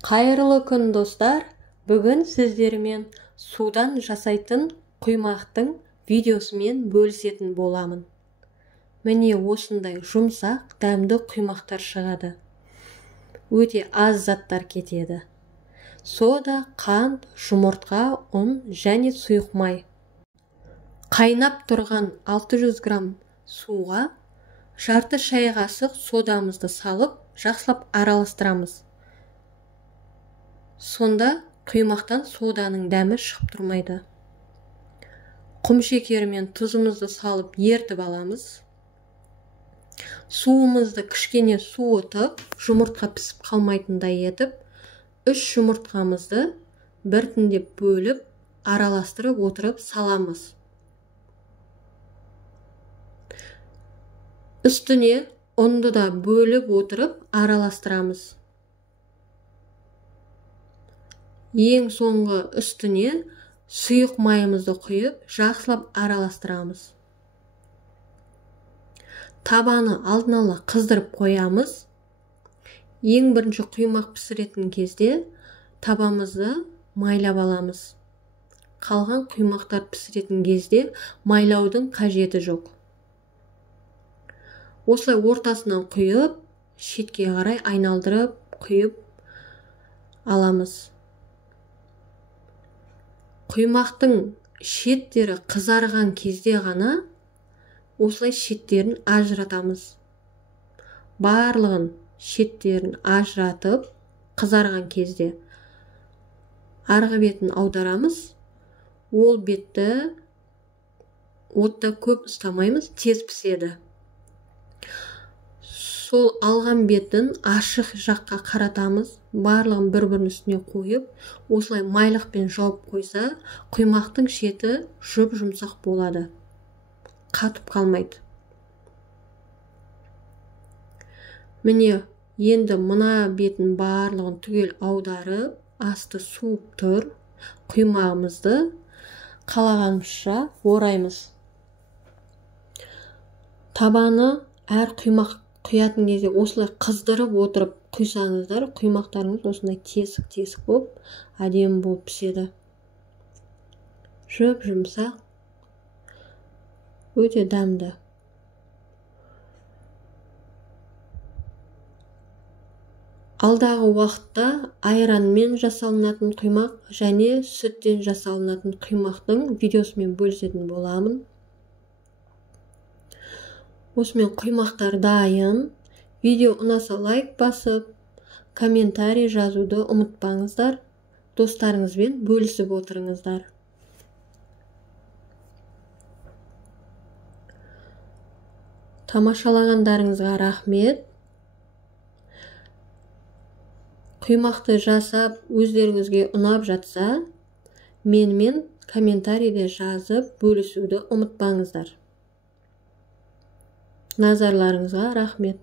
Қайырлы күн достар, бүгін сіздермен судан жасайтын құймақтың видеосымен бөлісетін боламын. Міне осындай жұмсақ, дәмді құймақтар шығады. Өте аз заттар кетеді. Сода, қант, жұмыртқа, ұн және сұйық май. Қайнап тұрған 600 грамм суға жарты шай қасық содамызды салып, жақсылап араластырамыз. Сонда құймақтан соданың дәмі шығып тұрмайды. Құм шекері мен тұзымызды салып ертіп аламыз. Суымызды кішкене суытып, жұмыртқа пісіп қалмайтындай етіп, 3 жұмыртқамызды біртіндеп бөліп, араластырып отырып саламыз. Үстіне ұнды да бөліп отырып араластырамыз. Ең соңғы үстіне сұйық майымызды құйып, жақсылап араластырамыз. Табаны алдын ала қыздырып қоямыз. Ең бірінші құймақ пісіретін кезде табамызды майлап аламыз. Қалған құймақтар пісіретін кезде майлаудың қажеті жоқ. Осылай ортасынан құйып, шетке қарай айналдырып құйып аламыз. Құймақтың шеттері қызарған кезде ғана осылай шеттерін ажыратамыз. Барлығын шеттерін ажыратып, қызарған кезде арғы бетін аударамыз. Ол бетті отта көп ұстамаймыз, тез піседі. Сол алған бетін ашық жаққа қаратамыз. Барлығын бір-бірінің үстіне қойып, осылай майлықпен жауып қойса, құймақтың шеті жұп-жұмсақ болады. Қатып қалмайды. Міне, енді мына бетін барлығын түгел аударып, асты суып тұр. Құймағымызды қалағанымызша ораймыз. Табаны әр құймақ құятын кезде осылай қыздырып отырып құйсаңыздар, құймақтарыңыз осындай тесік-тесік болып, әдемі болып піседі. Жұп-жұмсақ, өте дәмді. Алдағы уақытта айранмен жасалынатын құймақ және сүттен жасалынатын құймақтың видеосымен бөлісетін боламын. Осымен құймақтар дайын. Видео ұнаса лайк басып, комментарий жазуды ұмытпаңыздар. Достарыңызбен бөлісіп отырыңыздар. Тамашалағандарыңызға рахмет. Құймақты жасап, өздеріңізге ұнап жатса, менімен комментарийде жазып, бөлісуді ұмытпаңыздар. Назарларыңызға рахмет.